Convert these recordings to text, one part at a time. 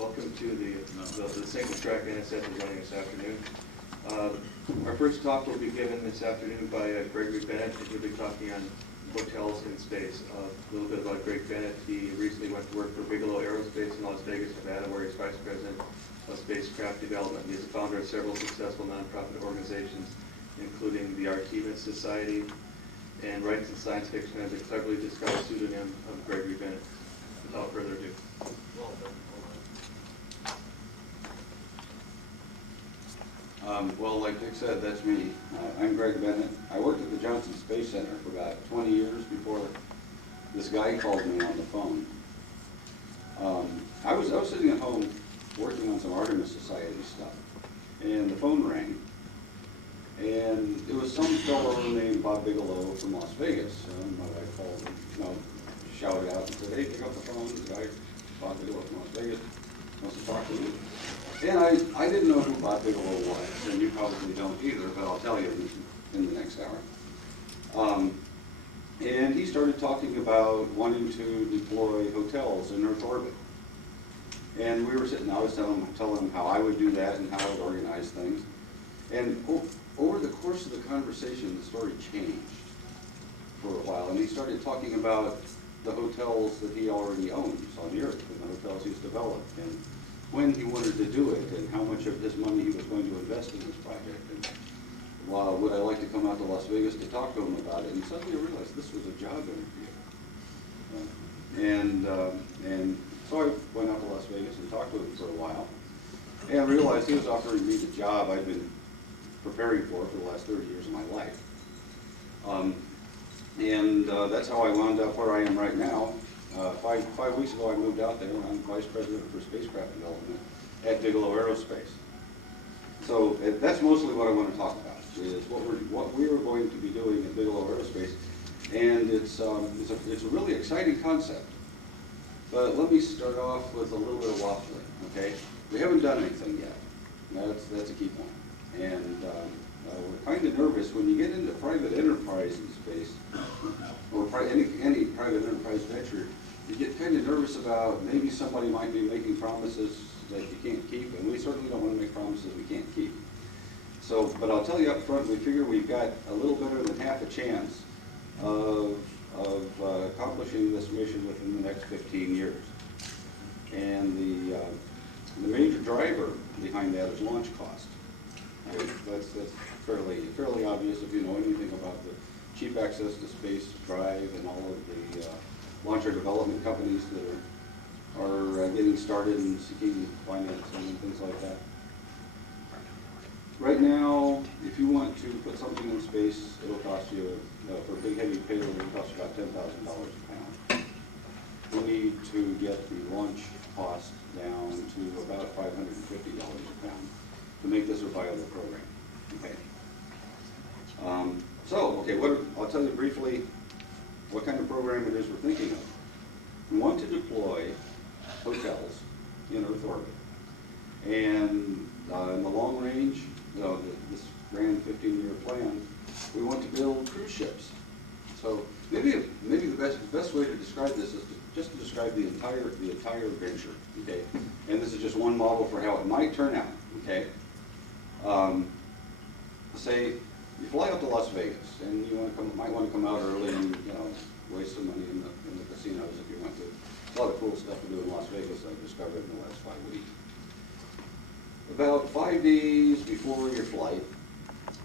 Welcome to the single track NSF we're running this afternoon. Our first talk will be given this afternoon by Gregory Bennett, and he'll be talking on hotels in space. A little bit about Greg Bennett. He recently went to work for Bigelow Aerospace in Las Vegas, Nevada, where he's Vice President of Spacecraft Development. He's the founder of several successful nonprofit organizations, including the Artemis Society, and writes in science fiction as a cleverly disguised pseudonym of Gregory Bennett. Without further ado. Well, like Dick said, that's me. I'm Greg Bennett. I worked at the Johnson Space Center for about 20 years before this guy called me on the phone. I was sitting at home working on some Artemis Society stuff, and the phone rang. And it was some fellow named Bob Bigelow from Las Vegas. And my wife called and, shouted out and said, "Hey, pick up the phone. This guy, Bob Bigelow from Las Vegas, wants to talk to me." And I didn't know who Bob Bigelow was, and you probably don't either, but I'll tell you in the next hour. And he started talking about wanting to deploy hotels in Earth orbit. And we were sitting, I was telling him how I would do that and how I would organize things. And over the course of the conversation, the story changed for a while, and he started talking about the hotels that he already owns on the Earth and the hotels he's developed, and when he wanted to do it, and how much of his money he was going to invest in this project, and would I like to come out to Las Vegas to talk to him about it. And suddenly I realized this was a job interview. And so I went out to Las Vegas and talked to him for a while, and realized he was offering me the job I'd been preparing for the last 30 years of my life. That's how I wound up where I am right now. 5 weeks ago I moved out there, and I'm Vice President for Spacecraft Development at Bigelow Aerospace. So that's mostly what I want to talk about, is what we are going to be doing at Bigelow Aerospace. And it's a really exciting concept. But let me start off with a little bit of waffling, okay? We haven't done anything yet. That's a key point. And we're kind of nervous when you get into private enterprise in space, or any private enterprise venture. You get kind of nervous about maybe somebody might be making promises that you can't keep, and we certainly don't want to make promises we can't keep. So, but I'll tell you up front, we figure we've got a little better than half a chance of accomplishing this mission within the next 15 years. And the major driver behind that is launch cost. Right? That's fairly obvious if you know anything about the cheap access to space drive and all of the launcher development companies that are getting started and seeking financing and things like that. Right now, if you want to put something in space, it'll cost you, for a big heavy payload, it'll cost you about $10,000 a pound. We need to get the launch cost down to about $550 a pound to make this a viable program. Okay. I'll tell you briefly what kind of program it is we're thinking of. We want to deploy hotels in Earth orbit. And in the long range, this grand 15-year plan, we want to build cruise ships. So maybe the best way to describe this is just to describe the entire venture. Okay, and this is just one model for how it might turn out. Okay, say you fly out to Las Vegas, and you might want to come out early and waste some money in the casinos if you want to. There's a lot of cool stuff to do in Las Vegas I've discovered in the last 5 weeks. About 5 days before your flight,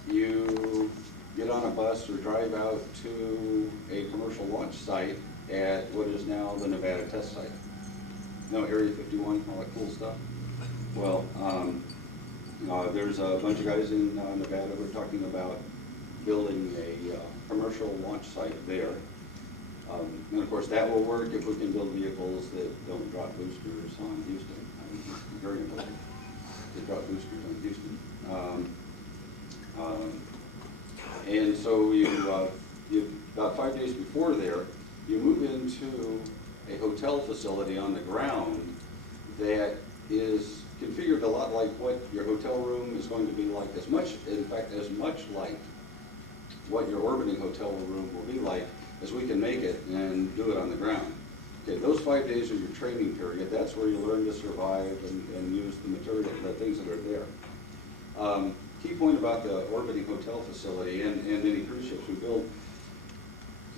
you get on a bus or drive out to a commercial launch site at what is now the Nevada test site. Area 51, all that cool stuff. Well, there's a bunch of guys in Nevada who are talking about building a commercial launch site there. And of course that will work if we can build vehicles that don't drop boosters on Houston. Very important to drop boosters on Houston. And so you about 5 days before there, you move into a hotel facility on the ground that is configured a lot like what your hotel room is going to be like, as much like what your orbiting hotel room will be like as we can make it and do it on the ground. Okay, those 5 days are your training period. That's where you learn to survive and use the material, the things that are there. Key point about the orbiting hotel facility and any cruise ships we build,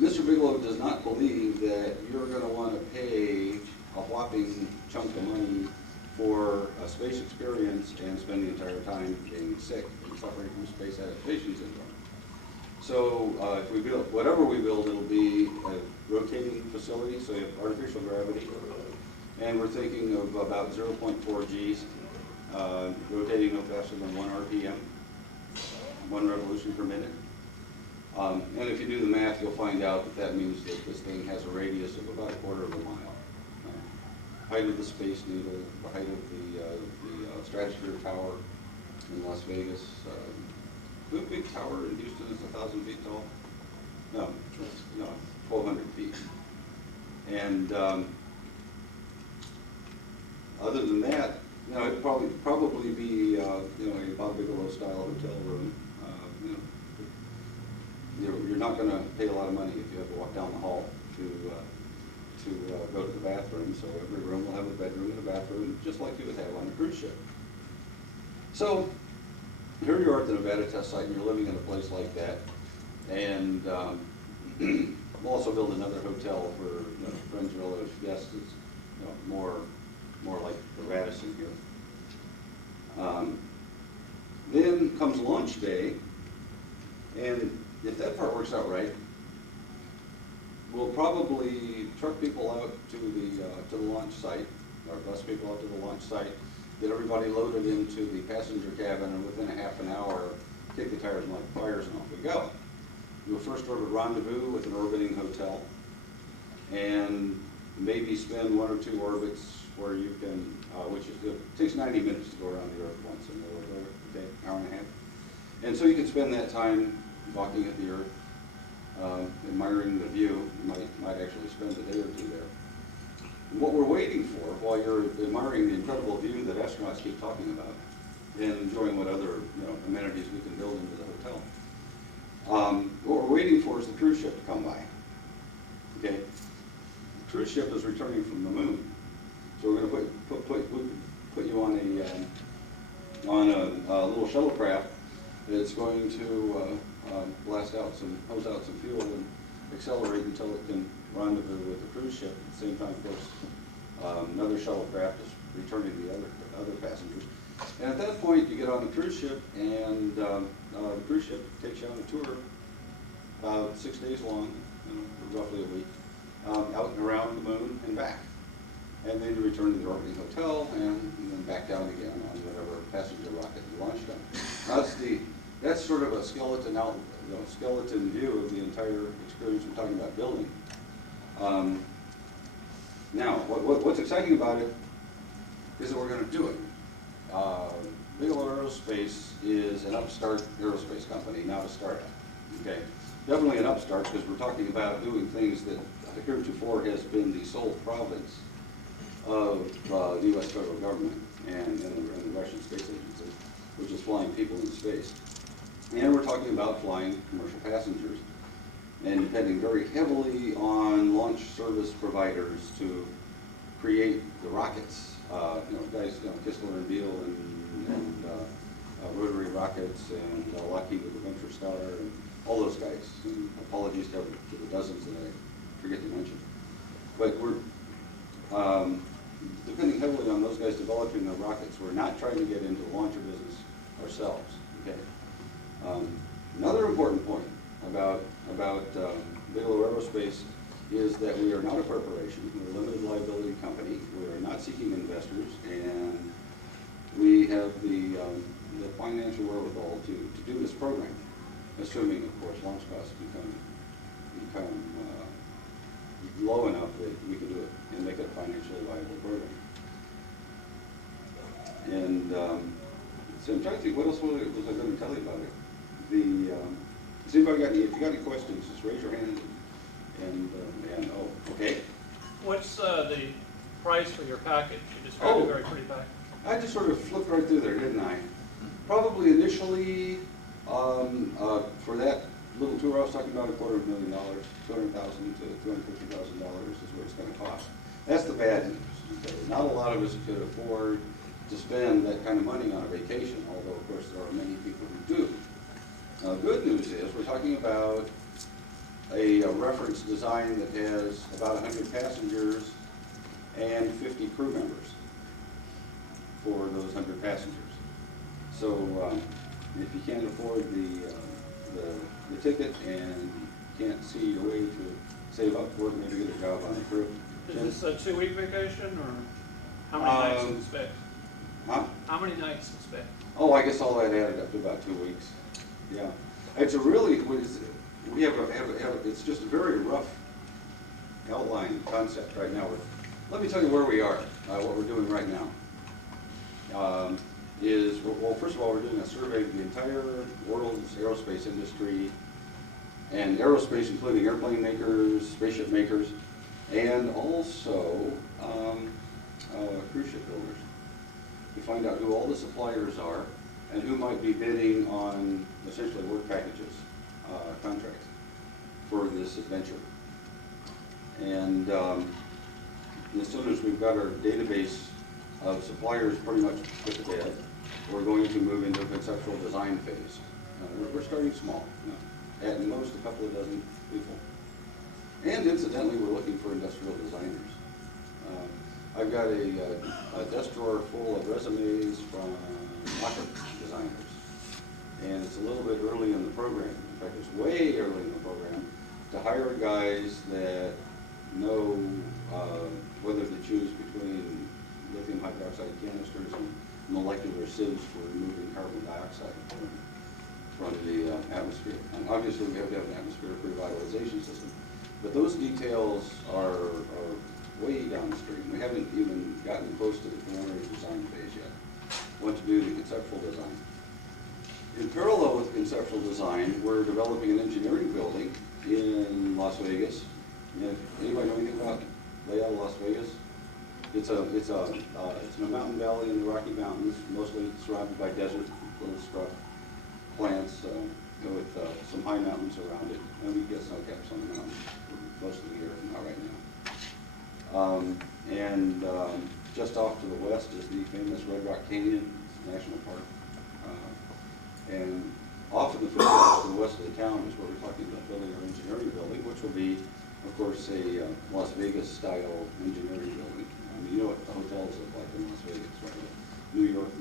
Mr. Bigelow does not believe that you're going to want to pay a whopping chunk of money for a space experience and spend the entire time being sick and suffering from space adaptation syndrome. So if we build, whatever we build, it'll be a rotating facility, so you have artificial gravity. And we're thinking of about 0.4 Gs, rotating no faster than 1 RPM, 1 revolution per minute. And if you do the math, you'll find out that that means that this thing has a radius of about 1/4 of a mile. Height of the Space Needle, the height of the Stratosphere Tower in Las Vegas. The big tower in Houston is 1,000 feet tall. No, 1,200 feet. And other than that, it'd probably be a Bob Bigelow style hotel room. You're not going to pay a lot of money if you have to walk down the hall to go to the bathroom. So every room will have a bedroom and a bathroom, just like you would have on a cruise ship. So here you are at the Nevada test site, and you're living in a place like that. And we'll also build another hotel for friends, relatives, guests. It's more like the Radisson here. Then comes launch day, and if that part works out right, we'll probably truck people out to the launch site, or bus people out to the launch site, get everybody loaded into the passenger cabin, and within a half an hour, kick the tires and light the fires, and off we go. You'll first orbit rendezvous with an orbiting hotel, and maybe spend 1 or 2 orbits where you can, which is good. It takes 90 minutes to go around the Earth once in the orbit, okay, hour and a half. And so you can spend that time walking at the Earth, admiring the view. You might actually spend a day or 2 there. And what we're waiting for, while you're admiring the incredible view that astronauts keep talking about, and enjoying what other amenities we can build into the hotel, what we're waiting for is the cruise ship to come by. Okay, the cruise ship is returning from the moon, so we're going to put you on a little shuttlecraft that's going to hose out some fuel and accelerate until it can rendezvous with the cruise ship. At the same time, of course, another shuttlecraft is returning the other passengers. And at that point, you get on the cruise ship, and the cruise ship takes you on a tour about 6 days long, roughly a week, out and around the moon and back. And then you return to the orbiting hotel, and then back down again on whatever passenger rocket you launched on. That's sort of a skeleton view of the entire experience we're talking about building. Now, what's exciting about it is that we're going to do it. Bigelow Aerospace is an upstart aerospace company, not a startup. Okay, definitely an upstart, because we're talking about doing things that heretofore has been the sole province of the U.S. federal government and the Russian Space Agency, which is flying people in space. And we're talking about flying commercial passengers and depending very heavily on launch service providers to create the rockets. Guys, Kistler and Beale and Rotary Rockets and Lockheed with the Venture Star and all those guys. And apologies to the dozens that I forget to mention. But we're depending heavily on those guys developing the rockets. We're not trying to get into the launcher business ourselves. Okay. Another important point about Bigelow Aerospace is that we are not a corporation. We're a limited liability company. We are not seeking investors, and we have the financial wherewithal to do this program, assuming, of course, launch costs become low enough that we can do it and make it a financially viable program. And so I'm trying to think, what else was I going to tell you about it? Has anybody got if you got any questions, just raise your hand. And okay. What's the price for your package? You described a very pretty package. I just sort of flipped right through there, didn't I? Probably initially, for that little tour I was talking about $250,000, $200,000 to $250,000 is what it's going to cost. That's the bad news. Okay? Not a lot of us could afford to spend that kind of money on a vacation, although of course there are many people who do. Now, the good news is we're talking about a reference design that has about 100 passengers and 50 crew members for those 100 passengers. So if you can't afford the ticket and can't see your way to save up for it, maybe get a job on a crew. Is this a 2-week vacation, or how many nights in Spain? Huh? How many nights in Spain? Oh, I guess all that added up to about 2 weeks. Yeah, it's a really we have it's just a very rough outline concept right now. Let me tell you where we are. What we're doing right now is, well, first of all, we're doing a survey of the entire world's aerospace industry, and aerospace including airplane makers, spaceship makers, and also cruise ship builders, to find out who all the suppliers are and who might be bidding on essentially work packages, contracts for this adventure. And as soon as we've got our database of suppliers pretty much put to bed, we're going to move into a conceptual design phase. We're starting small, at most a couple of dozen people. And incidentally, we're looking for industrial designers. I've got a desk drawer full of resumes from rocket designers. And it's a little bit early in the program. In fact, it's way early in the program to hire guys that know whether to choose between lithium hydroxide canisters and molecular sieves for removing carbon dioxide from the atmosphere. And obviously, we have to have an atmospheric revitalization system. But those details are way downstream. We haven't even gotten close to the preliminary design phase yet. We want to do the conceptual design. In parallel with conceptual design, we're developing an engineering building in Las Vegas. Anybody know anything about layout of Las Vegas? It's in a mountain valley in the Rocky Mountains, mostly surrounded by desert, little scrub plants with some high mountains around it. And we get snow caps on the mountains for most of the year, not right now. Just off to the west is the famous Red Rock Canyon National Park. And off in the foothills to the west of the town is where we're talking about building our engineering building, which will be, of course, a Las Vegas-style engineering building. I mean, you know what the hotels look like in Las Vegas, right? New York,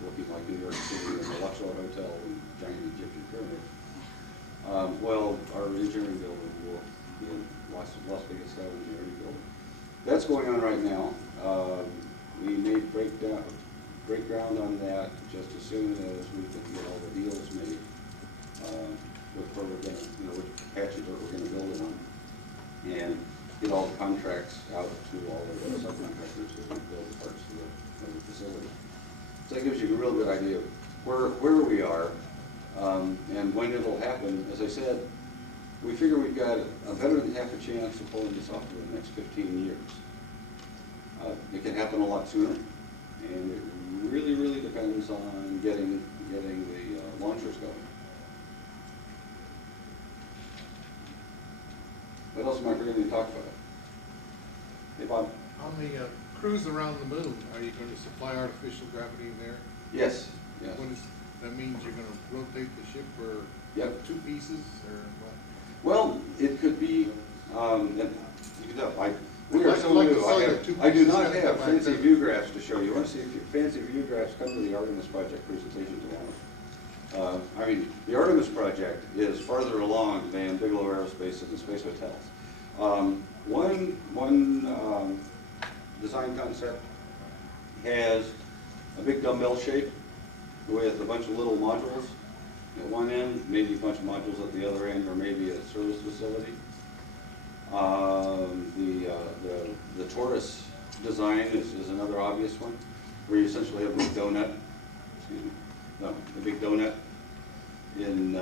looking like New York City, and the Luxor Hotel and giant Egyptian pyramid. Well, our engineering building will be a Las Vegas-style engineering building. That's going on right now. We may break ground on that just as soon as we can get all the deals made with where we're going to, which patches that we're going to build it on, and get all the contracts out to all of the subcontractors as we build the parts of the facility. So that gives you a real good idea of where we are and when it'll happen. As I said, we figure we've got a better than half a chance of pulling this off for the next 15 years. It can happen a lot sooner, and it really, really depends on getting the launchers going. What else am I forgetting to talk about? Hey, Bob? On the cruise around the moon, are you going to supply artificial gravity there? Yes, yes. That means you're going to rotate the ship for two pieces, or what? Well, it could be, and you can tell, we are so like new. I do not pieces have back fancy there. view graphs to show you. Want to see fancy view graphs? Come to the Artemis Project presentation tomorrow. I mean, the Artemis Project is farther along than Bigelow Aerospace and the space hotels. One design concept has a big dumbbell shape with a bunch of little modules at one end, maybe a bunch of modules at the other end, or maybe a service facility. The torus design is another obvious one, where you essentially have a big donut. Excuse me. No, a big donut in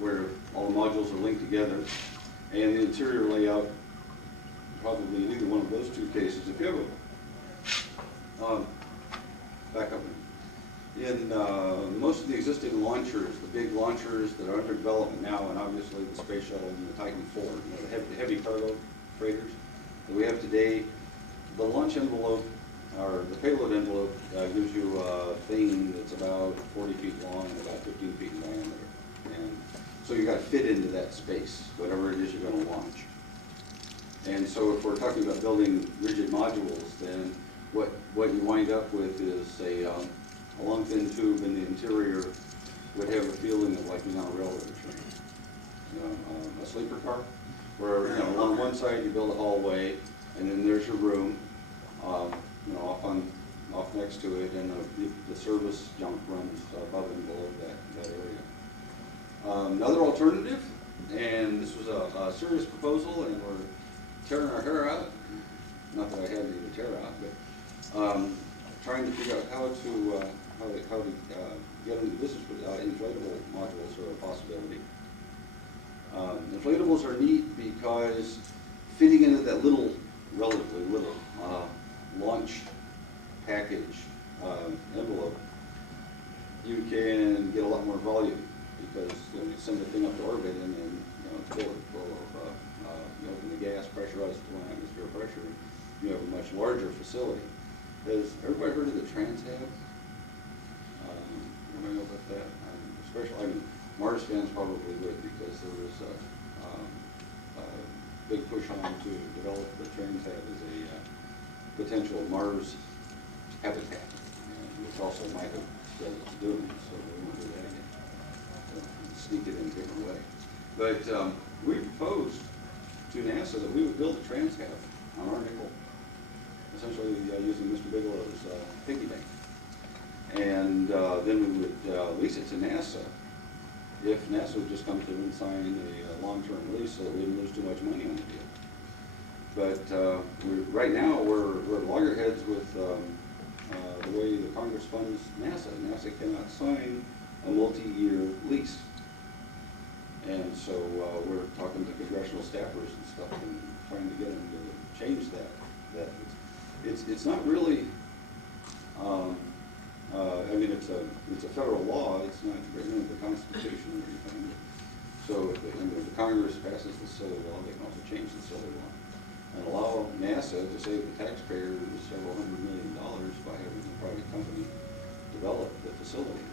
where all the modules are linked together, and the interior layout probably in either one of those two cases. If you have a back up. In most of the existing launchers, the big launchers that are under development now, and obviously the Space Shuttle and the Titan IV, the heavy cargo freighters that we have today, the launch envelope, or the payload envelope, gives you a thing that's about 40 feet long and about 15 feet in diameter. And so you got to fit into that space, whatever it is you're going to launch. And so if we're talking about building rigid modules, then what you wind up with is a long thin tube in the interior would have a feeling of like being on a railroad train. You know, a sleeper car, where along one side you build a hallway, and then there's your room, off next to it, and the service junk runs above and below that area. Another alternative, and this was a serious proposal, and we're tearing our hair out. Not that I had any to tear out, but trying to figure out how to get into business with inflatable modules are a possibility. Inflatables are neat because fitting into that relatively little launch package envelope, you can get a lot more volume because you send the thing up to orbit and then fill it full of open the gas, pressurize it to 1 atmosphere pressure. You have a much larger facility. Has everybody heard of the Trans-Hab? Anybody know about that? Especially, Mars fans probably would, because there was a big push on to develop the Trans-Hab as a potential Mars habitat, which also might have killed its doom, so we won't do that again. So, sneak it in a different way. But we proposed to NASA that we would build a Trans-Hab on our nickel, essentially using Mr. Bigelow's piggy bank. And then we would lease it to NASA if NASA would just come through and sign a long-term lease so that we didn't lose too much money on the deal. But right now we're loggerheads with the way the Congress funds NASA. NASA cannot sign a multi-year lease. And so we're talking to congressional staffers and stuff and trying to get them to change that. It's not really, it's a federal law. It's not written into the Constitution or anything. So if the Congress passes the solar law, they can also change the solar law and allow NASA to save the taxpayers several $100 million by having a private company develop the facility.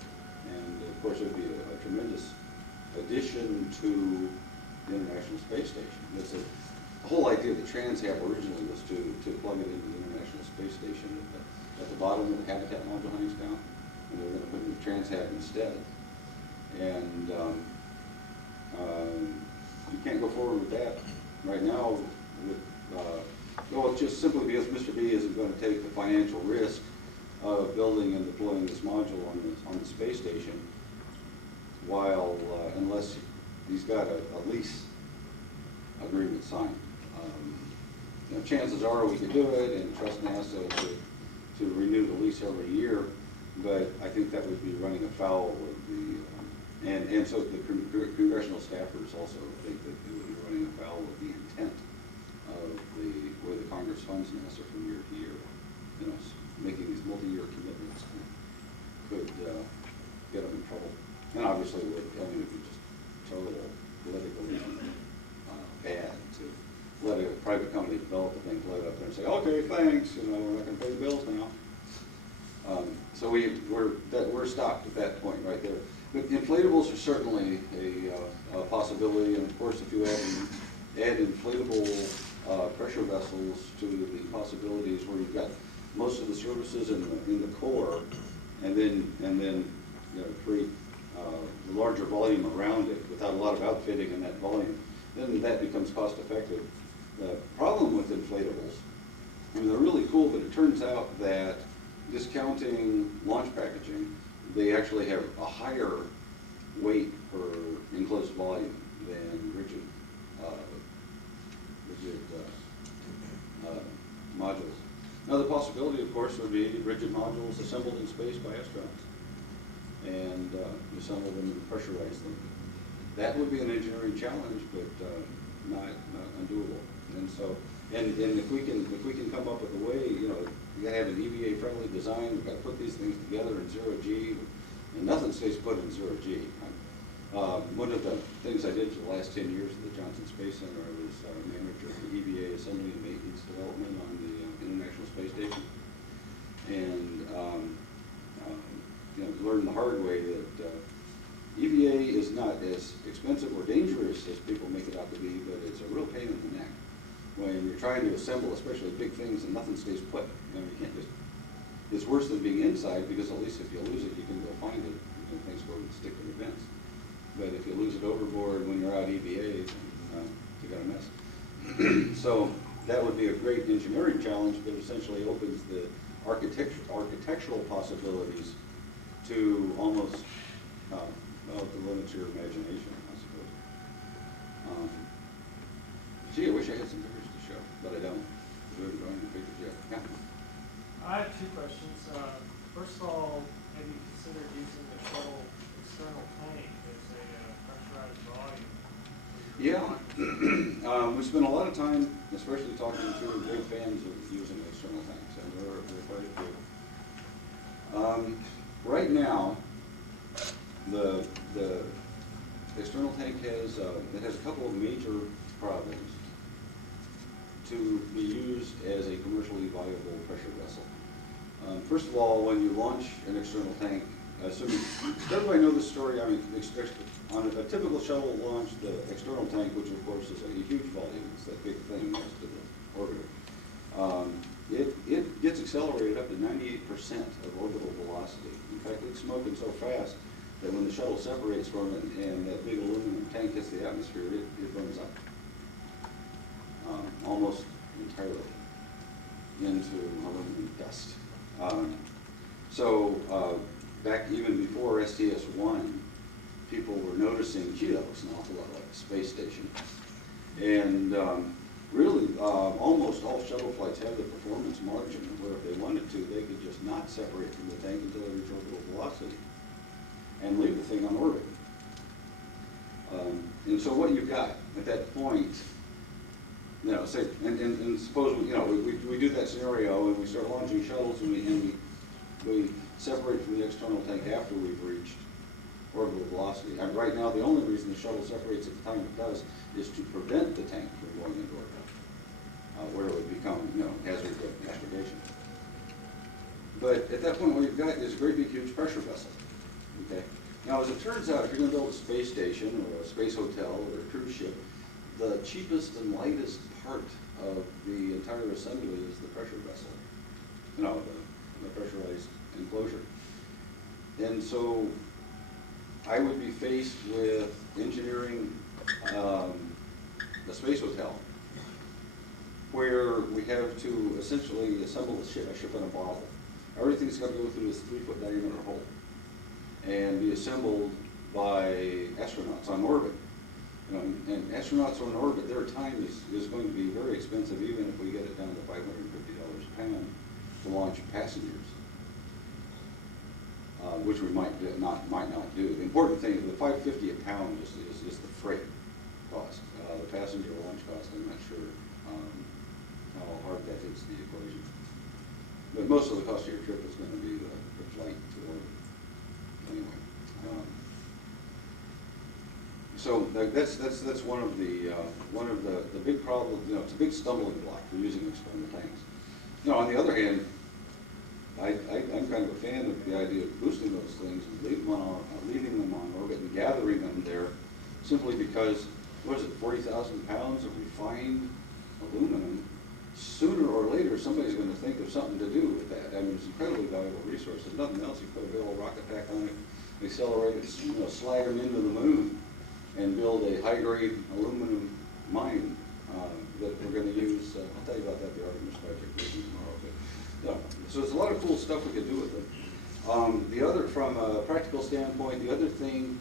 And of course, it would be a tremendous addition to the International Space Station. The whole idea of the Trans-Hab originally was to plug it into the International Space Station at the bottom of the habitat module hangs down, and they're going to put in the Trans-Hab instead. And you can't go forward with that right now. It's just simply because Mr. B isn't going to take the financial risk of building and deploying this module on the space station, while unless he's got a lease agreement signed. Chances are we could do it and trust NASA to renew the lease every year, but I think that would be running afoul of the, and so the congressional staffers also think that it would be running afoul of the intent of the way the Congress funds NASA from year to year. Making these multi-year commitments could get them in trouble. And obviously, it would be just total politically bad to let a private company develop the thing, let it up there and say, okay, thanks, we're not going to pay the bills now. So we're stopped at that point right there. But inflatables are certainly a possibility, and of course, if you add inflatable pressure vessels to the possibilities where you've got most of the services in the core, and then create the larger volume around it without a lot of outfitting in that volume, then that becomes cost effective. The problem with inflatables, they're really cool, but it turns out that discounting launch packaging, they actually have a higher weight per enclosed volume than rigid modules. Another possibility, of course, would be rigid modules assembled in space by astronauts, and you assemble them and pressurize them. That would be an engineering challenge, but not undoable. And so, and if we can come up with a way, we gotta have an EVA-friendly design, we've gotta put these things together in zero-G, and nothing stays put in zero-G. One of the things I did for the last 10 years at the Johnson Space Center, I was manager of the EVA assembly and maintenance development on the International Space Station. And you know, learned the hard way that EVA is not as expensive or dangerous as people make it out to be, but it's a real pain in the neck when you're trying to assemble, especially big things, and nothing stays put. You know, you can't just. It's worse than being inside, because at least if you lose it, you can go find it. You know, things go and stick in the vents. But if you lose it overboard when you're out EVA, you got a mess. So that would be a great engineering challenge, but essentially opens the architectural possibilities to almost, well, to limit your imagination, I suppose. Gee, I wish I had some figures to show, but I don't. We haven't drawn any figures yet. Yeah. I have two questions. First of all, have you considered using the shuttle external tank as a pressurized volume? Yeah, we spent a lot of time, especially talking to big fans of using external tanks, and we're quite a few. Right now, the external tank has it has a couple of major problems to be used as a commercially viable pressure vessel. First of all, when you launch an external tank, assuming everybody know this story. I mean, on a typical shuttle launch, the external tank, which of course is a huge volume, it's that big thing next to the orbiter. It gets accelerated up to 98% of orbital velocity. In fact, it's smoking so fast that when the shuttle separates from it and that big aluminum tank hits the atmosphere, it burns up almost entirely into aluminum dust. Back even before STS-1, people were noticing, gee, that looks an awful lot like a space station. And really, almost all shuttle flights have the performance margin where if they wanted to, they could just not separate from the tank until they reach orbital velocity and leave the thing on orbit. And so what you've got at that point, you know, say, and suppose we do that scenario and we start launching shuttles and we separate from the external tank after we've reached orbital velocity. And right now, the only reason the shuttle separates at the time it does is to prevent the tank from going into orbit, where it would become, hazard of astrogation. But at that point, what you've got is a great big huge pressure vessel. Okay. Now, as it turns out, if you're going to build a space station or a space hotel or a cruise ship, the cheapest and lightest part of the entire assembly is the pressure vessel. The pressurized enclosure. And so I would be faced with engineering a space hotel where we have to essentially assemble a ship in a bottle. Everything's got to go through this 3-foot diameter hole and be assembled by astronauts on orbit. And astronauts on orbit, their time is going to be very expensive, even if we get it down to $550 a pound to launch passengers, which we might not do. The important thing is the $550 a pound is the freight cost. The passenger launch cost, I'm not sure how hard that hits the equation. But most of the cost of your trip is going to be the flight to orbit. Anyway, so that's one of the big problems. It's a big stumbling block for using external tanks. On the other hand, I'm kind of a fan of the idea of boosting those things and leaving them on orbit and gathering them there, simply because, 40,000 pounds of refined aluminum? Sooner or later, somebody's going to think of something to do with that. I mean, it's an incredibly valuable resource. If nothing else, you put a big old rocket pack on it, accelerate it, slag them into the moon, and build a high-grade aluminum mine that we're going to use. I'll tell you about that, the Artemis project, tomorrow. So there's a lot of cool stuff we could do with them. From a practical standpoint, the other thing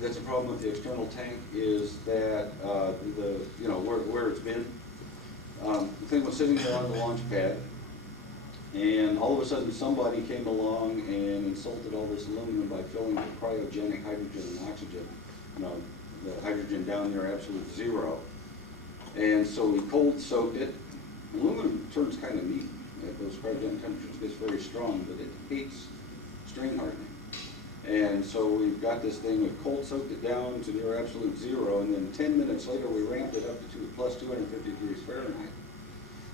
that's a problem with the external tank is that where it's been. The thing was sitting there on the launch pad, and all of a sudden somebody came along and insulted all this aluminum by filling it with cryogenic hydrogen and oxygen. The hydrogen down near absolute zero. And so we cold soaked it. Aluminum turns kind of neat at those cryogenic temperatures, gets very strong, but it hates strain hardening. And so we've got this thing, we've cold soaked it down to near absolute zero, and then 10 minutes later we ramped it up to plus 250 degrees Fahrenheit,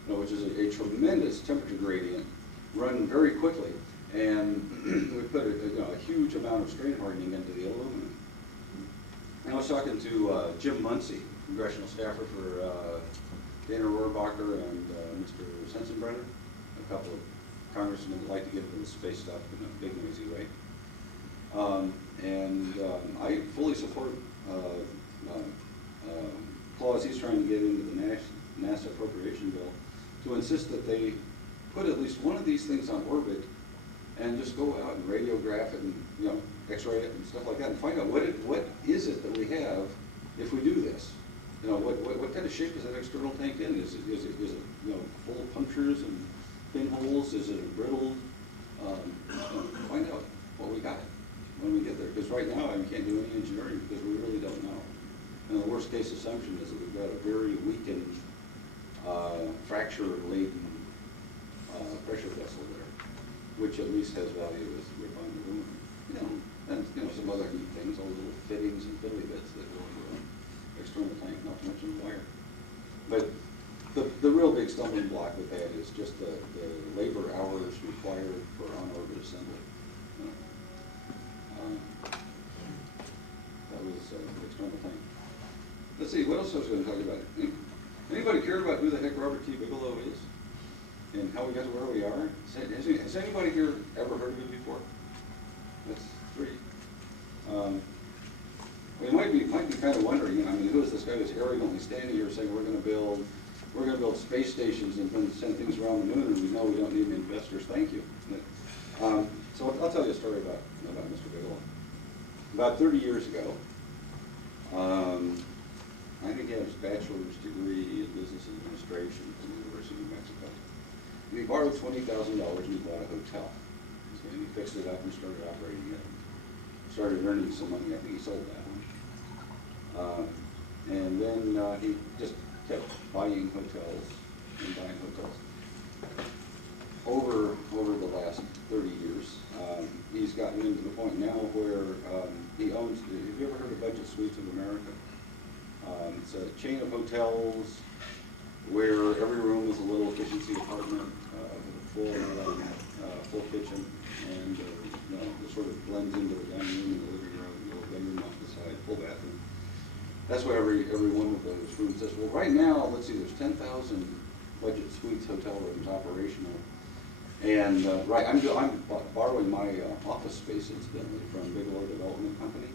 which is a tremendous temperature gradient, run very quickly. And we put a huge amount of strain hardening into the aluminum. And I was talking to Jim Muncie, congressional staffer for Dana Rohrabacher and Mr. Sensenbrenner, a couple of congressmen that like to get into the space stuff in a big noisy way. I fully support clause he's trying to get into the NASA appropriation bill to insist that they put at least one of these things on orbit and just go out and radiograph it and X-ray it and stuff like that and find out what is it that we have if we do this. What kind of shape is that external tank in? Is it full of punctures and pinholes? Is it brittle? Find out what we got when we get there. Because right now I can't do any engineering because we really don't know. And the worst case assumption is that we've got a very weakened, fracture-laden pressure vessel there, which at least has value as refined aluminum. And some other neat things, all the little fittings and fiddly bits that go into an external tank, not to mention the wire. But the real big stumbling block with that is just the labor hours required for on-orbit assembly. That was the external tank. Let's see, what else I was going to talk about? Anybody care about who the heck Robert T. Bigelow is? And how we got to where we are? Has anybody here ever heard of him before? That's three. We might be kind of wondering, who is this guy who's arrogantly standing here saying we're going to build space stations and send things around the moon, and we know we don't need investors. Thank you. So I'll tell you a story about Mr. Bigelow. About 30 years ago, I think he had his bachelor's degree in business administration from the University of New Mexico. And he borrowed $20,000 and he bought a hotel. So he fixed it up and started operating it. Started earning some money. I think he sold that one. And then he just kept buying hotels and buying hotels. Over the last 30 years, he's gotten into the point now where he owns, have you ever heard of Budget Suites of America? It's a chain of hotels where every room is a little efficiency apartment with a full kitchen, and it sort of blends into the dining room and the living room, the little bedroom off the side, full bathroom. That's what every one of those rooms is. Well, right now, let's see, there's 10,000 Budget Suites hotel rooms operational. And I'm borrowing my office space incidentally from Bigelow Development Company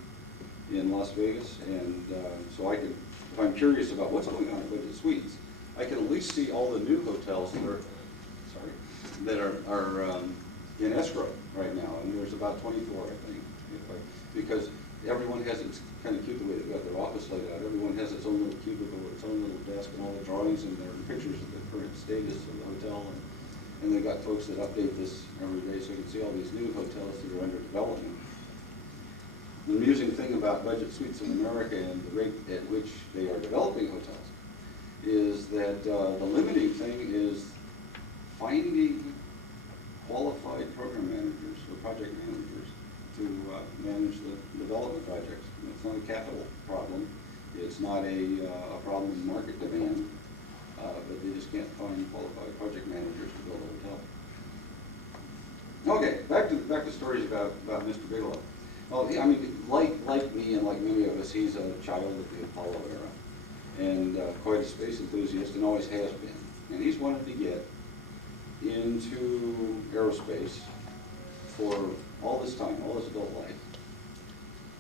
in Las Vegas, and so I could, if I'm curious about what's going on at Budget Suites, I can at least see all the new hotels that are in escrow right now, and there's about 24, I think, because everyone has, it's kind of cute the way they've got their office laid out. Everyone has its own little cubicle, its own little desk, and all the drawings and their pictures of the current status of the hotel. And they've got folks that update this every day, so you can see all these new hotels that are under development. The amusing thing about Budget Suites in America and the rate at which they are developing hotels is that the limiting thing is finding qualified program managers or project managers to manage the development projects. It's not a capital problem. It's not a problem in market demand. But they just can't find qualified project managers to build a hotel. Okay, back to stories about Mr. Bigelow. Well, like me and like many of us, he's a child of the Apollo era, and quite a space enthusiast, and always has been. And he's wanted to get into aerospace for all this time, all his adult life,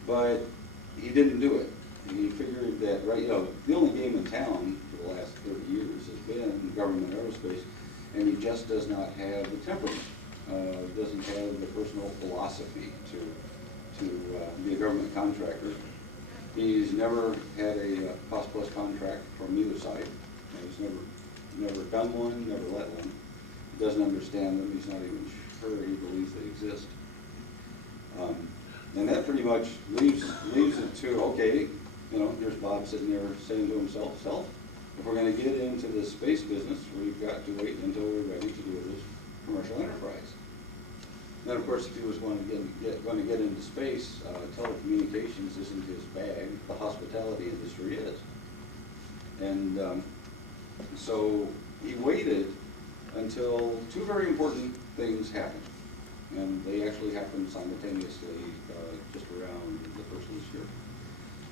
but he didn't do it. And he figured that, the only game in town for the last 30 years has been government aerospace, and he just does not have the temperament, doesn't have the personal philosophy to be a government contractor. He's never had a cost-plus contract from either side. He's never done one, never let one. He doesn't understand them. He's not even sure he believes they exist. And that pretty much leaves it to, okay, here's Bob sitting there saying to himself, If we're gonna get into the space business, we've got to wait until we're ready to do this commercial enterprise. Then, of course, if he was going to get into space, telecommunications isn't his bag. The hospitality industry is. And so he waited until two very important things happened. And they actually happened simultaneously just around the first of this year.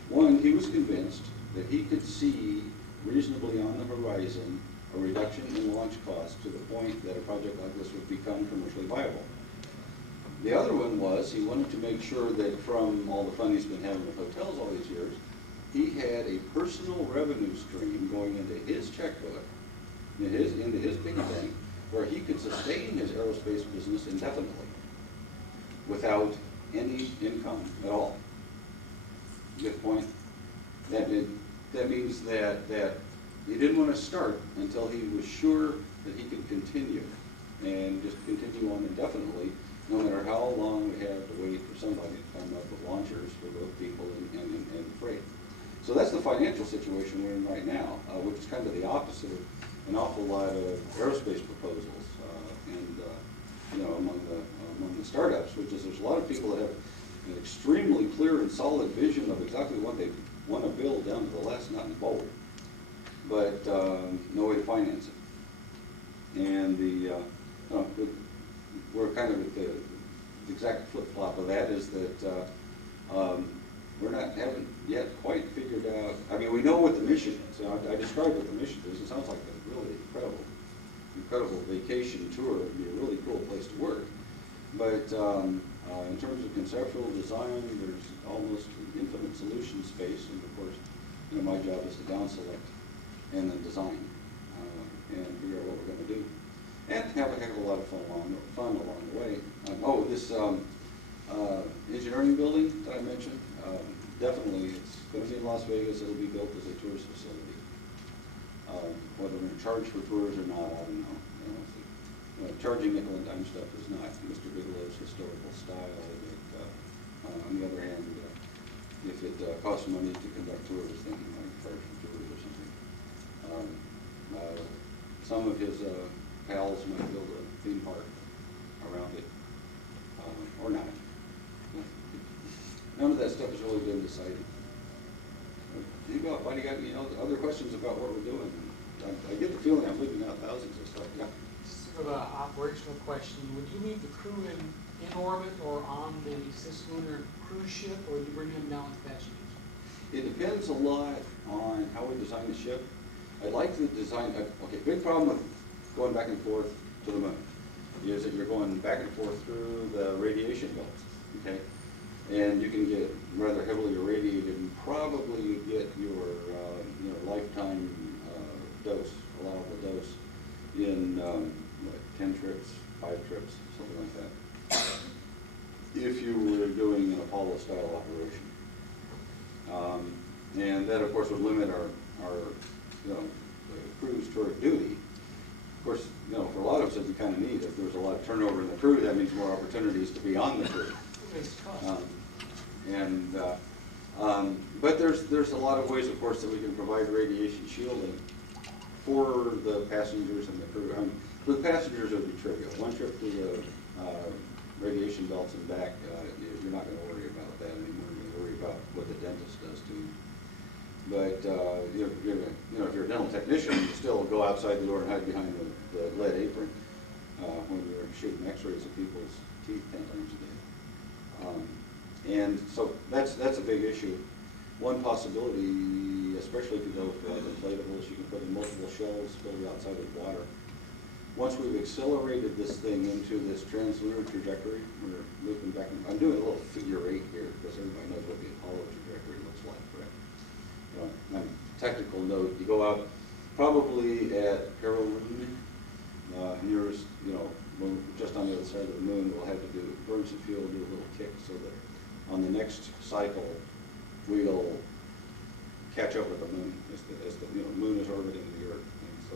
One, he was convinced that he could see reasonably on the horizon a reduction in launch costs to the point that a project like this would become commercially viable. The other one was he wanted to make sure that from all the fun he's been having with hotels all these years, he had a personal revenue stream going into his checkbook, into his piggy bank, where he could sustain his aerospace business indefinitely without any income at all. Get the point? That means that he didn't want to start until he was sure that he could continue and just continue on indefinitely, no matter how long we have to wait for somebody to come up with launchers for both people and freight. So that's the financial situation we're in right now, which is kind of the opposite of an awful lot of aerospace proposals among the startups, which is there's a lot of people that have an extremely clear and solid vision of exactly what they want to build down to the last nut and bolt, but no way to finance it. And we're kind of at the exact flip-flop of that is that haven't yet quite figured out, I mean, we know what the mission is. I described what the mission is. It sounds like a really incredible vacation tour. It would be a really cool place to work. But in terms of conceptual design, there's almost infinite solution space. And of course, my job is to down select and then design and figure out what we're going to do. And have a heck of a lot of fun along the way. This engineering building that I mentioned, definitely it's going to be in Las Vegas. It'll be built as a tourist facility. Whether we're going to charge for tours or not, I don't know. Charging nickel and dime stuff is not Mr. Bigelow's historical style. On the other hand, if it costs money to conduct tours, then he might charge for tours or something. Some of his pals might build a theme park around it, or not. None of that stuff has really been decided. Anybody got any other questions about what we're doing? I get the feeling I'm leaving out thousands of stuff. Yeah. Sort of an operational question. Would you leave the crew in orbit or on the cislunar cruise ship, or would you bring them down with passengers? It depends a lot on how we design the ship. I'd like to design, big problem with going back and forth to the moon is that you're going back and forth through the radiation belts, okay? And you can get rather heavily irradiated and probably get your lifetime allowable dose in 10 trips, 5 trips, something like that. If you were doing an Apollo-style operation. And that, of course, would limit our crew's tour duty. Of course, for a lot of us, it'd be kind of neat. If there's a lot of turnover in the crew, that means more opportunities to be on the crew. But there's a lot of ways, of course, that we can provide radiation shielding for the passengers and the crew. For the passengers, it would be trivial. One trip through the radiation belts and back, you're not going to worry about that anymore. You're going to worry about what the dentist does to you. But if you're a dental technician, you still go outside the door and hide behind the lead apron when you're shooting X-rays of people's teeth 10 times a day. And so that's a big issue. One possibility, especially if you go with inflatables, you can put in multiple shelves filled outside with water. Once we've accelerated this thing into this translunar trajectory, we're looping back. I'm doing a little figure 8 here because everybody knows what the Apollo trajectory looks like, correct? On technical note, you go out probably at Carolyn, nearest, just on the other side of the moon. We'll have to burn some fuel, do a little kick so that on the next cycle we'll catch up with the moon as the moon is orbiting the Earth. And so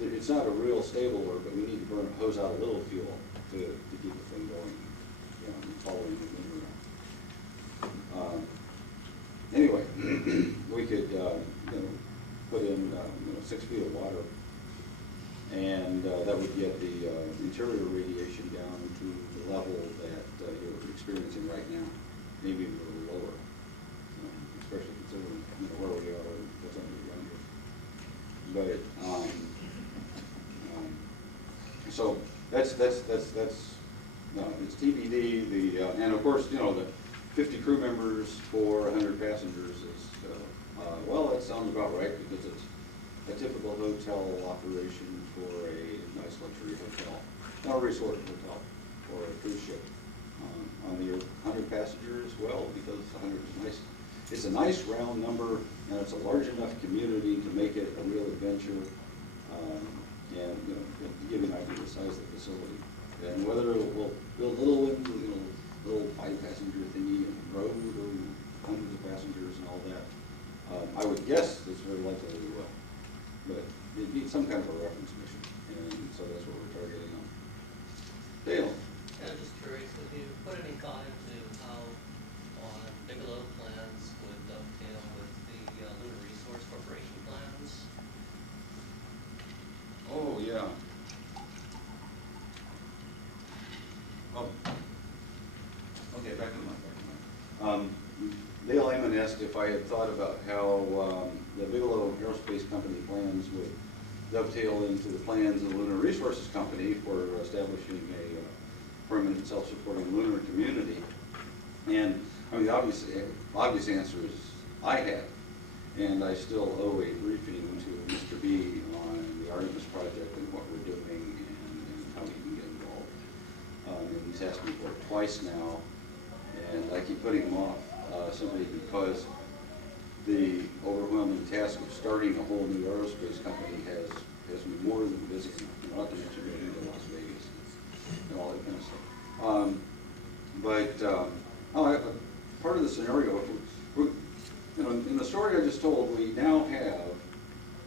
it's not a real stable orbit, but we need to hose out a little fuel to keep the thing going, following the moon around. Anyway, we could put in, 6 feet of water. And that would get the interior radiation down to the level that you're experiencing right now, maybe a little lower, especially considering where we are and what's under the ground. But so that's it's TBD. And of course, the 50 crew members for 100 passengers is well, that sounds about right because it's a typical hotel operation for a nice luxury hotel, not a resort hotel or a cruise ship. On the 100 passengers, well, because 100 is nice. It's a nice round number, and it's a large enough community to make it a real adventure. And to give you an idea of the size of the facility, and whether we'll build little ones, little 5-passenger thingy and road or hundreds of passengers and all that. I would guess it's very likely we will. But it needs some kind of a reference mission, and so that's what we're targeting on. Dale? Yeah, I'm just curious, have you put any thought into how Bigelow plans would dovetail with the Lunar Resource Corporation plans? Oh, yeah. Oh. Okay, back to the mic. Dale Amon asked if I had thought about how the Bigelow Aerospace Company plans would dovetail into the plans of the Lunar Resources Company for establishing a permanent self-supporting lunar community. And I mean, the obvious answer is I have, and I still owe a briefing to Mr. B on the Artemis project and what we're doing and how we can get involved. And he's asked me for it twice now, and I keep putting him off simply because the overwhelming task of starting a whole new aerospace company has me more than busy, not to mention going to Las Vegas and all that kind of stuff. Part of the scenario, in the story I just told, we now have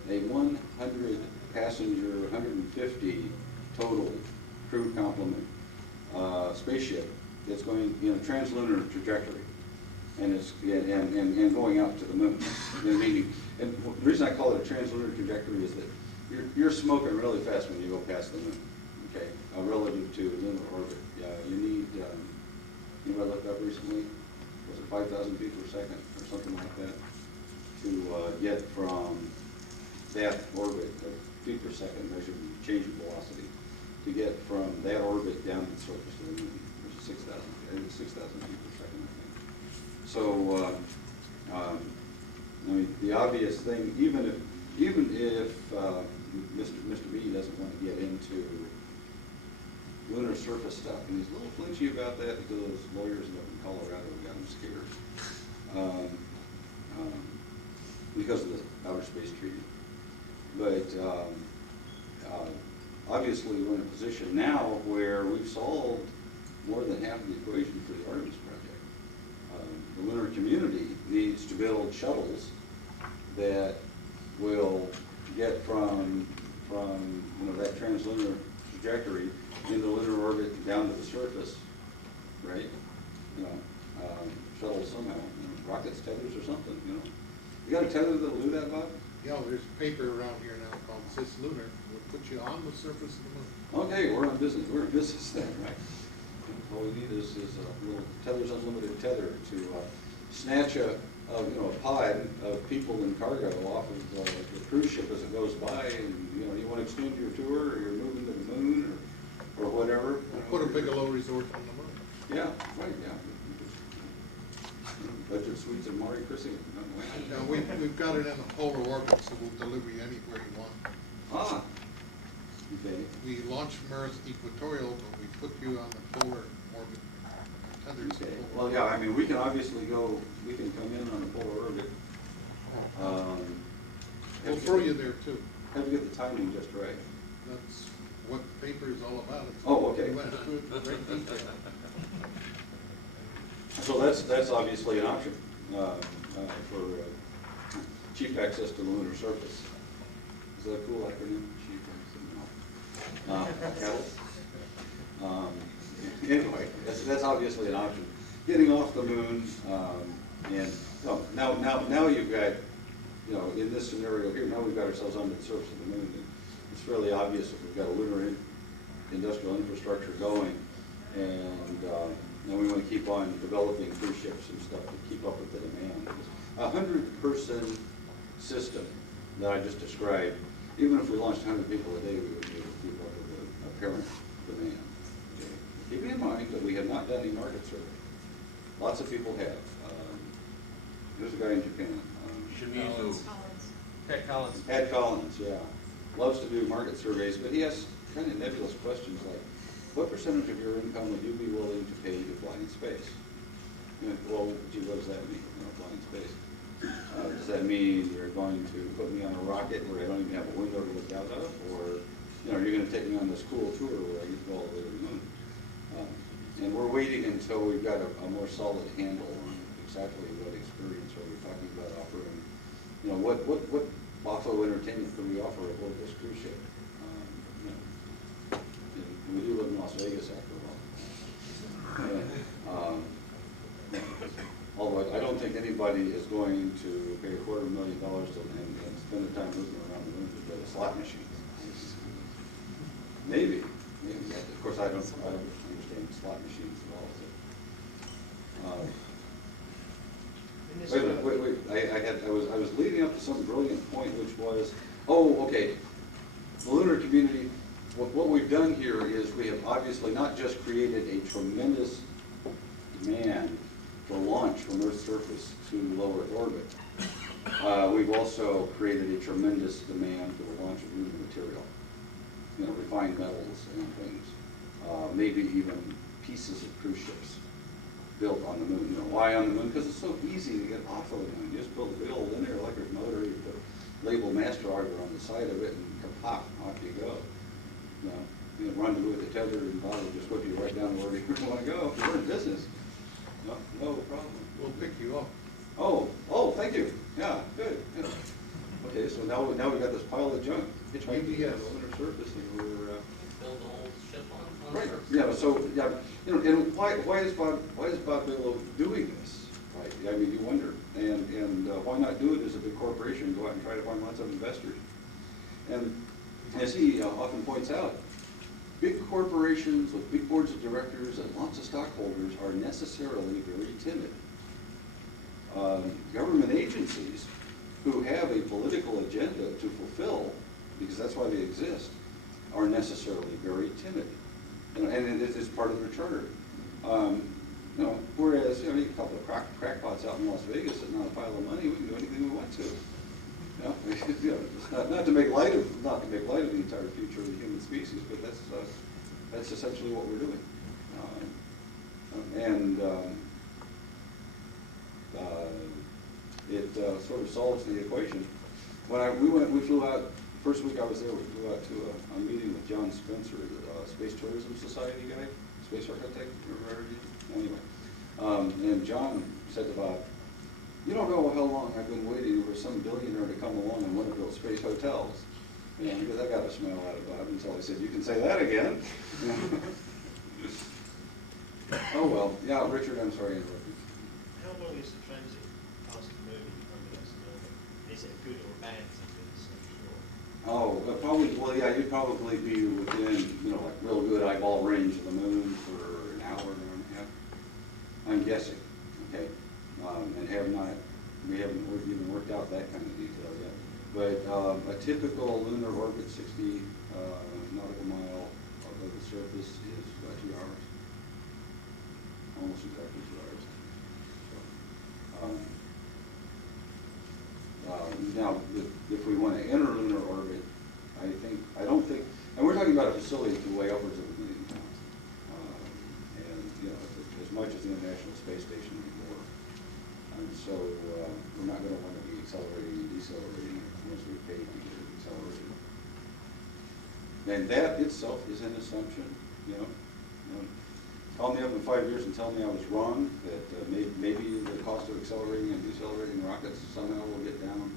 a 100-passenger, 150 total crew complement spaceship that's going in a translunar trajectory. And it's and going out to the moon. Meaning, and the reason I call it a translunar trajectory is that you're smoking really fast when you go past the moon. Okay, relative to lunar orbit. You need. Anybody looked up recently? Was it 5,000 feet per second or something like that to get from that orbit, feet per second measured in change of velocity, to get from that orbit down to the surface of the moon, which is 6,000 feet per second, I think. So, I mean, the obvious thing, even if Mr. B doesn't want to get into lunar surface stuff, and he's a little flinchy about that because those lawyers up in Colorado got him scared because of the Outer Space Treaty. But obviously, we're in a position now where we've solved more than half of the equation for the Artemis project. The lunar community needs to build shuttles that will get from that translunar trajectory into lunar orbit down to the surface, right? Shuttles somehow, rockets, tethers, or something. You got a tether that'll do that, Bob? Yeah, there's paper around here now called cislunar, will put you on the surface of the moon. Okay, we're in business then, right? All we need is a little Tether's Unlimited tether to snatch a pod of people and cargo off of the cruise ship as it goes by, and you want to extend your tour, or you're moving to the moon, or whatever. We'll put a Bigelow resort on the moon. Yeah, right. Yeah. Budget suites and Mari Chrissy. Now, we've got it in a polar orbit, so we'll deliver you anywhere you want. Ah. Okay. We launched from Earth equatorial, but we put you on the polar orbit. Okay. Well, yeah, I mean, we can obviously go, we can come in on the polar orbit. We'll throw you there too. Have to get the timing just right. That's what the paper is all about. Oh, okay. We went through it in great detail. So that's obviously an option for cheap access to the lunar surface. Is that a cool acronym? Cheap access? Anyway, that's obviously an option. Getting off the moon, and now you've got you know, in this scenario here, now we've got ourselves under the surface of the moon. And it's fairly obvious that we've got a lunar industrial infrastructure going, and we want to keep on developing cruise ships and stuff to keep up with the demand. A 100-person system that I just described, even if we launched 100 people a day, we would be able to keep up with the apparent demand. Okay. Keeping in mind that we have not done any market survey. Lots of people have. There's a guy in Japan. Pat Collins, yeah. Loves to do market surveys, but he has kind of nebulous questions like, what percentage of your income would you be willing to pay to fly in space? You know, well, gee, what does that mean, you know, fly in space? Does that mean you're going to put me on a rocket where I don't even have a window to look out of? Or, you know, you're going to take me on this cool tour where I get to go all the way to the moon? And we're waiting until we've got a more solid handle on exactly what experience are we talking about offering. You know, what Buffalo entertainment can we offer aboard this cruise ship? You know, and we do live in Las Vegas after all. Although I don't think anybody is going to pay $250,000 and spend the time moving around the room to play the slot machines. Maybe. Of course, I don't understand slot machines at all. So. Wait. I was leading up to some brilliant point, which was, okay. The lunar community. What we've done here is we have obviously not just created a tremendous demand for launch from Earth's surface to low Earth orbit. We've also created a tremendous demand for the launch of lunar material, you know, refined metals and things, maybe even pieces of cruise ships built on the moon. You know, why on the moon? Because it's so easy to get off of the moon. You just build a big old linear electric motor, you put label master auger on the side of it, and kapop, off you go. You know, rendezvous with the tether and Bob will just whip you right down wherever you want to go. If you're in business, no problem. We'll pick you up. Oh, thank you. Yeah, good. Yeah. Okay, so now we've got this pile of junk. Hitchhiking to the lunar surface, and we're Build the whole ship on the right. surface. Yeah. So yeah, you know, and why is Bob Bigelow doing this? Right. I mean, you wonder, and why not do it as a big corporation? Go out and try to find lots of investors. And as he often points out, big corporations with big boards of directors and lots of stockholders are necessarily very timid. Government agencies who have a political agenda to fulfill, because that's why they exist, are necessarily very timid. You know, and it is part of their charter. You know, whereas, you know, a couple of crackpots out in Las Vegas sitting on a pile of money, we can do anything we want to. You know, not to make light of the entire future of the human species, but that's essentially what we're doing. It sort of solves the equation. When we flew out, first week I was there, we flew out to a meeting with John Spencer, the Space Tourism Society guy, space architect, anyway. And John said about, you don't know how long I've been waiting for some billionaire to come along and want to build space hotels. And because I got a smile out of Bob until I said, you can say that again. Oh, well. Yeah, Richard, I'm sorry to interrupt you. How long is the transit past the moon from the next orbit? Is it a good or a bad thing? Well, yeah, you'd probably be within, you know, like real good eyeball range of the moon for an hour and a half. I'm guessing, okay? We haven't even worked out that kind of detail yet. But a typical lunar orbit, 60 nautical mile above the surface, is about 2 hours. Almost exactly 2 hours. Now, if we want to enter lunar orbit, I don't think, and we're talking about a facility to weigh upwards of 1 million pounds. And, you know, as much as the International Space Station and more. And so we're not going to want to be accelerating and decelerating unless we pay to get it accelerated. And that itself is an assumption, you know. Call me up in 5 years and tell me I was wrong, that maybe the cost of accelerating and decelerating rockets somehow will get down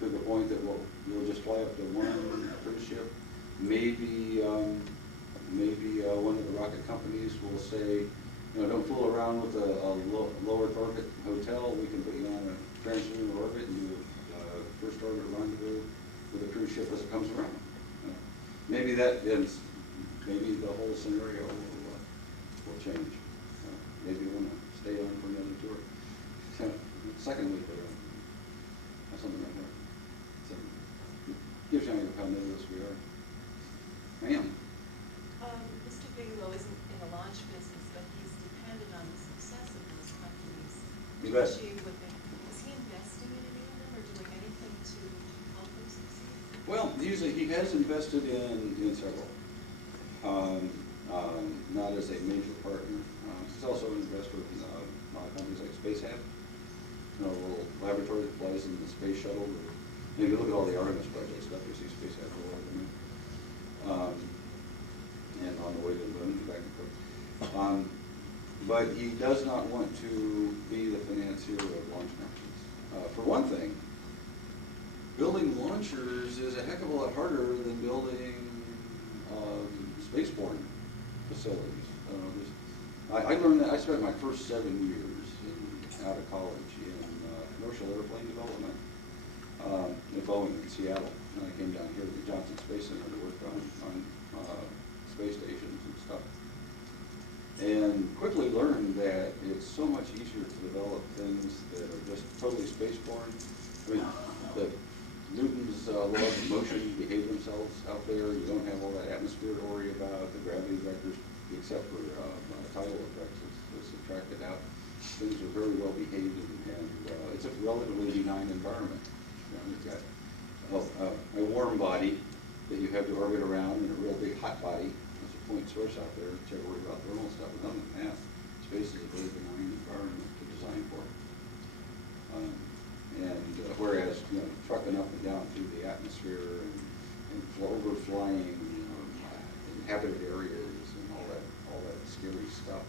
to the point that we'll just fly up to one cruise ship. Maybe one of the rocket companies will say, you know, don't fool around with a low Earth orbit hotel. We can put you on a translunar orbit and do ship as it comes around. Maybe that is, maybe the whole scenario will change. Maybe you want to stay on for another tour. Second week, or something like that. So, gives you an idea of how nervous we are. Ma'am? Mr. Bigelow isn't in the launch business, but he's dependent on the success of those companies. You bet. Is he investing in any of them or doing anything to help them succeed? Well, usually he has invested in several, not as a major partner. He's also an investor in companies like SpaceHab, a little laboratory that flies in the space shuttle. If you look at all the Artemis projects, you see SpaceHab all over them. And on the way to the moon, back and forth. But he does not want to be the financier of launch companies. For one thing, building launchers is a heck of a lot harder than building spaceborne facilities. I learned that. I spent my first 7 years out of college in commercial airplane development at Boeing in Seattle. And I came down here to the Johnson Space Center to work on space stations and stuff. And quickly learned that it's so much easier to develop things that are just totally spaceborne. I mean, the Newton's laws of motion behave themselves out there. You don't have all that atmosphere to worry about. The gravity vectors, except for tidal effects, is subtracted out. Things are very well behaved, and it's a relatively benign environment. You've got a warm body that you have to orbit around, and a real big hot body. There's a point source out there to worry about thermal stuff. But other than that, space is a very benign environment to design for. Whereas, trucking up and down through the atmosphere and overflying inhabited areas and all that scary stuff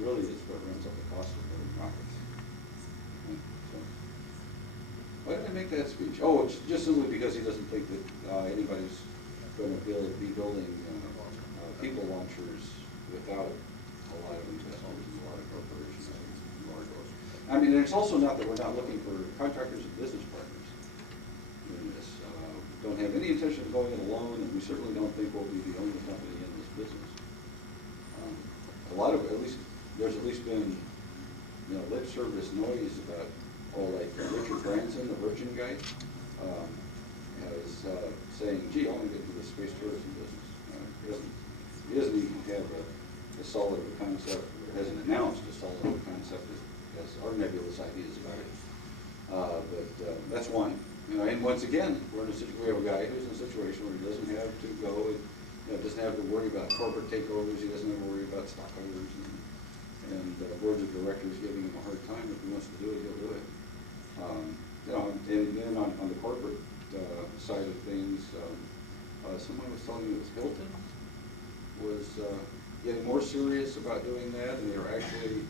really is what runs up the cost of building rockets. So, why did I make that speech? Oh, it's just simply because he doesn't think that anybody's going to be building people launchers without a lot of investment and a lot of corporations. I mean, and it's also not that we're not looking for contractors and business partners in this. Don't have any intention of going it alone, and we certainly don't think we'll be the only company in this business. There's at least been, lip service noise about, like Richard Branson, the Virgin guy, is saying, gee, I want to get into the space tourism business. He doesn't even have a solid concept, or hasn't announced a solid concept as our nebulous ideas about it. But that's one. And once again, we have a guy who's in a situation where he doesn't have to go, doesn't have to worry about corporate takeovers, he doesn't have to worry about stockholders and boards of directors giving him a hard time. If he wants to do it, he'll do it. And then on the corporate side of things, someone was telling me it was Hilton was getting more serious about doing that, and they were actually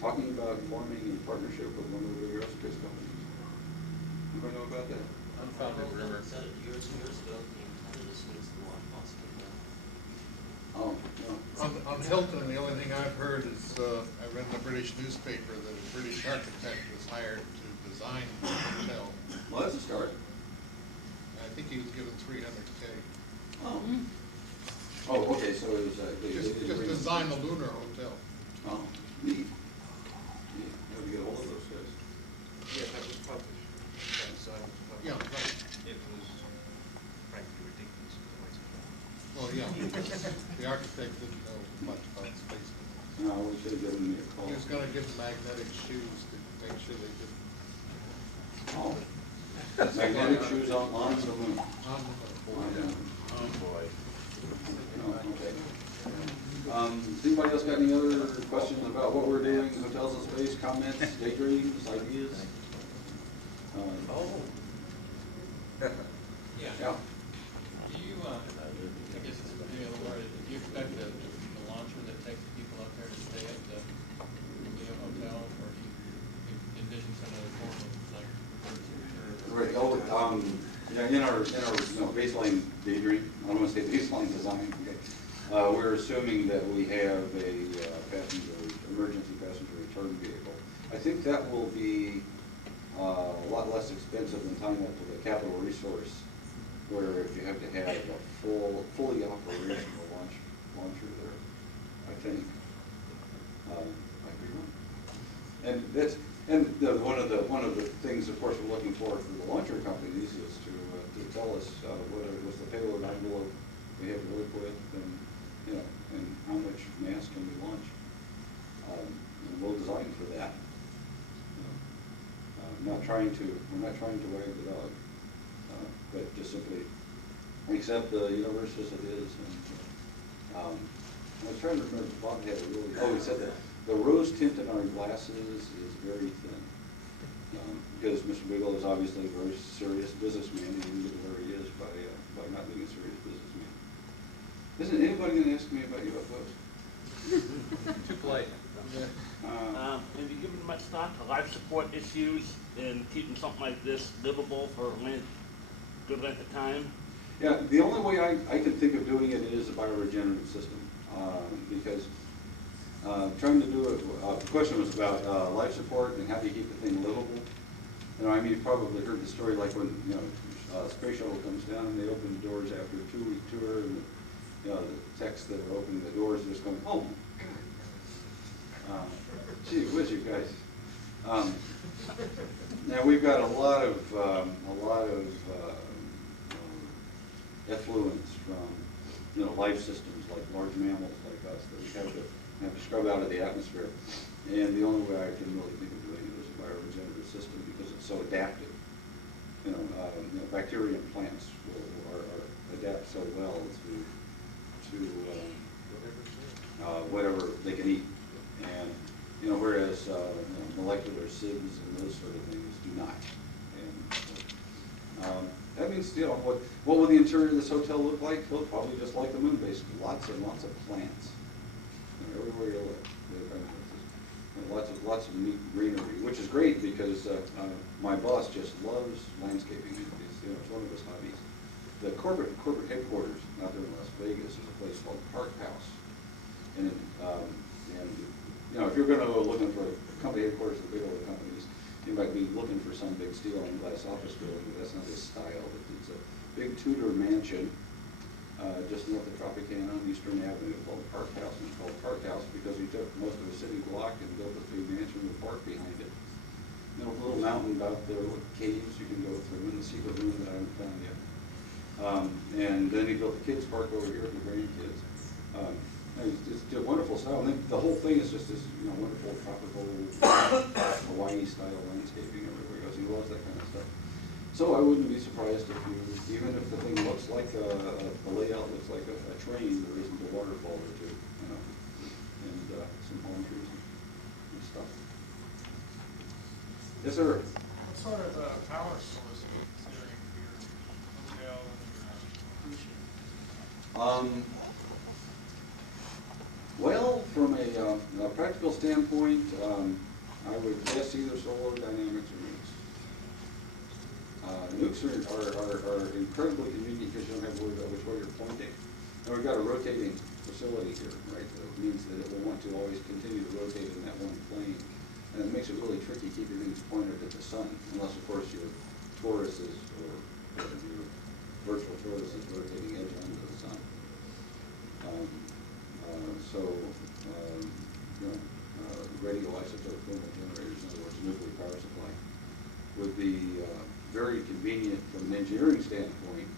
talking about forming a partnership with one of the big aerospace companies. Anybody know about that? Unfounded rumor. Said it years ago, the intent of this was the one possible. Oh, no. On Hilton, the only thing I've heard is, I read in the British newspaper that a British architect was hired to design the hotel. Well, that's a start. I think he was given $300K. Oh. Oh, okay, so it was, Just design the lunar hotel. Oh, neat. Yeah, how do you get a hold of those guys? Yeah, that was published. That design was published. Yeah, right. It was frankly ridiculous. Well, yeah, the architect didn't know much about space. No, we should have given me a call. He was gonna give them magnetic shoes to make sure they didn't. Oh. Magnetic shoes on the moon. On the moon. Oh, boy. Oh, okay. Has anybody else got any other questions about what we're doing, hotels in space, comments, daydreams, ideas? Yeah. Yeah. Do you, I guess it's maybe a little worried, do you expect the launcher that takes the people up there to stay at the hotel, or do you envision some other form of like? Right. In our baseline daydream, I don't want to say baseline design. Okay. We're assuming that we have a emergency passenger return vehicle. I think that will be a lot less expensive than tying up to the capital resource where you have to have a fully operational launcher there, I think. I could be wrong. And that's, one of the things, of course, we're looking for the launcher companies is to tell us what's the payload envelope we have to work with, and and how much mass can we launch. And we'll design for that. We're not trying to wag the dog, but just simply accept the universe as it is. And I was trying to remember, Bob had a really, he said that the rose tint in our glasses is very thin. Because Mr. Bigelow is obviously a very serious businessman, and he didn't get to where he is by not being a serious businessman. Isn't anybody going to ask me about UFOs? Too polite. Have you given much thought to life support issues and keeping something like this livable for a good length of time? Yeah, the only way I can think of doing it is a bioregenerative system, because trying to do it, the question was about life support and how do you keep the thing livable. I mean, you've probably heard the story like when, space shuttle comes down and they open the doors after a 2-week tour, and the techs that are opening the doors are just going, oh my God. Gee whiz, you guys. Now we've got a lot of effluents from life systems like large mammals like us that we have to scrub out of the atmosphere. And the only way I can really think of doing it is a bioregenerative system because it's so adaptive. Bacteria and plants are adapt so well to whatever they can eat, and whereas molecular sieves and those sort of things do not. And that means what will the interior of this hotel look like? It'll probably just like the moon, basically. Lots and lots of plants everywhere you look. Lots of neat greenery, which is great because my boss just loves landscaping. It's one of his hobbies. The corporate headquarters out there in Las Vegas is a place called Park House, and if you're going to go looking for a company headquarters of the big old companies, you might be looking for some big steel and glass office building, but that's not his style. It's a big Tudor mansion just north of Tropicana on Eastern Avenue called Park House. And it's called Park House because he took most of a city block and built a big mansion with a park behind it. A little mountain out there with caves you can go through in the secret room that I haven't found yet. And then he built the kids' park over here for the grandkids. It's a wonderful style. And the whole thing is just this wonderful tropical Hawaii-style landscaping everywhere he goes. He loves that kind of stuff. So I wouldn't be surprised if even if the thing looks like the layout looks like a train, there isn't a waterfall or two, and some palm trees and stuff. Yes, sir. What sort of power source are you considering for your hotel and your cruise ship? Well, from a practical standpoint, I would guess either solar dynamics or nukes. Nukes are incredibly convenient because you don't have to worry about which way you're pointing. And we've got a rotating facility here, right? That means that it will want to always continue to rotate in that one plane. And it makes it really tricky keeping things pointed at the sun, unless, of course, your torus is, or your virtual torus is rotating edge onto the sun. Radioisotope thermal generators, in other words, nuclear power supply, would be very convenient from an engineering standpoint.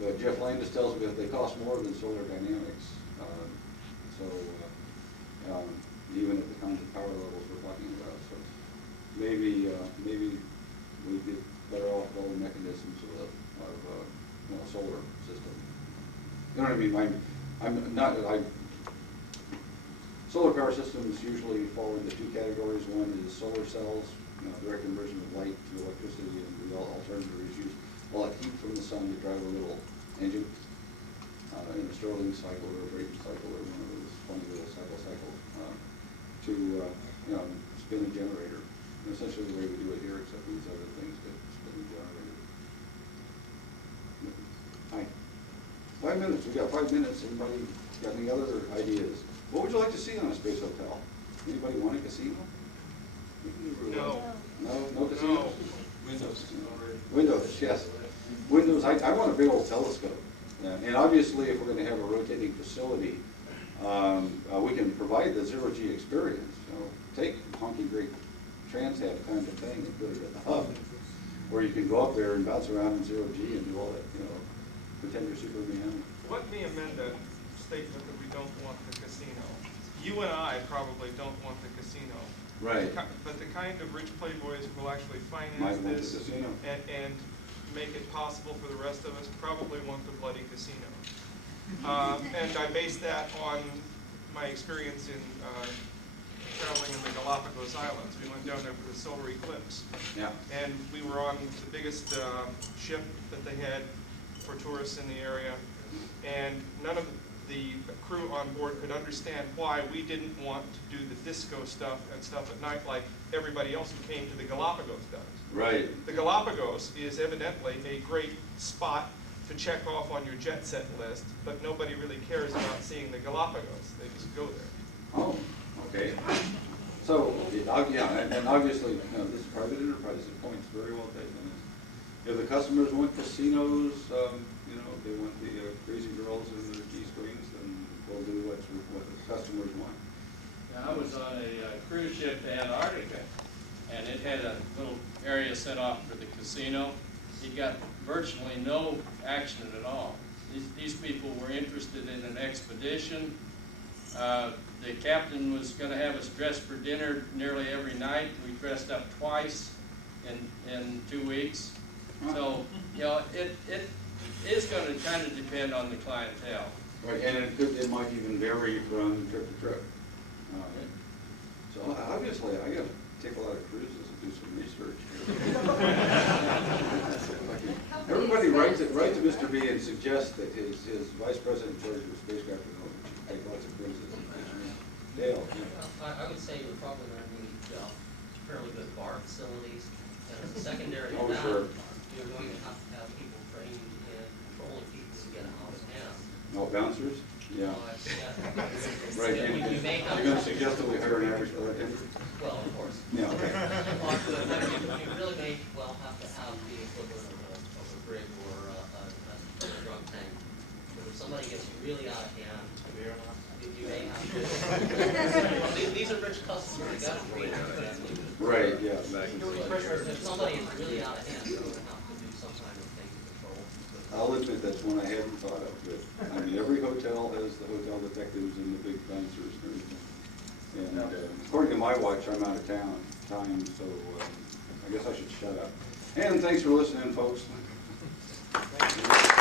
But Jeff Landis tells me that they cost more than solar dynamics. Even at the kinds of power levels we're talking about, so maybe we'd get better off with all the mechanisms of a solar system. You know what I mean? Solar power systems usually fall into two categories. One is solar cells, direct conversion of light to electricity, and the alternative is use a lot of heat from the sun to drive a little engine in a Stirling cycle or a Brayton cycle or one of those funny little cycles to spin a generator. And essentially the way we do it here, except these other things that spin a generator. Hi. 5 minutes. We got 5 minutes. Anybody got any other ideas? What would you like to see on a space hotel? Anybody want a casino? No. No casino? Windows. Windows, yes. Windows is I want a big old telescope. And obviously, if we're gonna have a rotating facility, we can provide the zero-G experience. You know, take honky great transat kind of thing and put it at the hub, where you can go up there and bounce around in zero-G and do all that, you know, pretend you're Superman. Let me amend that statement that we don't want the casino. You and I probably don't want the casino. Right. But the kind of rich playboys who will actually Might finance want the this casino. and make it possible for the rest of us probably want the bloody casino. And I base that on my experience in traveling in the Galapagos Islands. We went down there for the solar eclipse. Yeah. And we were on the biggest ship that they had for tourists in the area. And none of the crew on board could understand why we didn't want to do the disco stuff and stuff at night like everybody else who came to the Galapagos does. Right. The Galapagos is evidently a great spot to check off on your jet set list, but nobody really cares about seeing the Galapagos. They just go there. Oh, okay. So, yeah, and obviously, you know, this is private enterprise, the point's very well taken. If the customers want casinos, you know, if they want the crazy girls and the G-strings, then we'll do what the customers want. Now, I was on a cruise ship to Antarctica, and it had a little area set off for the casino. It got virtually no action at all. These people were interested in an expedition. The captain was going to have us dressed for dinner nearly every night. We dressed up twice in 2 weeks. So, you know, it is going to kind of depend on the clientele. Right, and it might even vary from trip to trip. So obviously, I got to take a lot of cruises and do some research. Everybody write to Mr. B and suggest that his vice president in charge of the spacecraft should take lots of cruises. Dale. I would say you're probably going to need fairly good bar facilities, and as a secondary to Oh, that, sure. you're going to have people trained in controlling people to get out of hand. No bouncers? Yeah. Right, You and may have you're going to suggest that we hire an average bartender? Well, of course. Yeah, okay. You really may well have to have the equivalent of a brig or a drug tank. But if somebody gets really out of hand, you may have to. These are rich customers, they got to treat them. Right, yeah. If somebody is really out of hand, you're going to have to do some kind of thing control. I'll admit that's one I hadn't thought of, but, I mean, every hotel has the hotel detectives and the big bouncers and everything. And according to my watch, I'm out of time, so I guess I should shut up. And thanks for listening, folks. Thank you.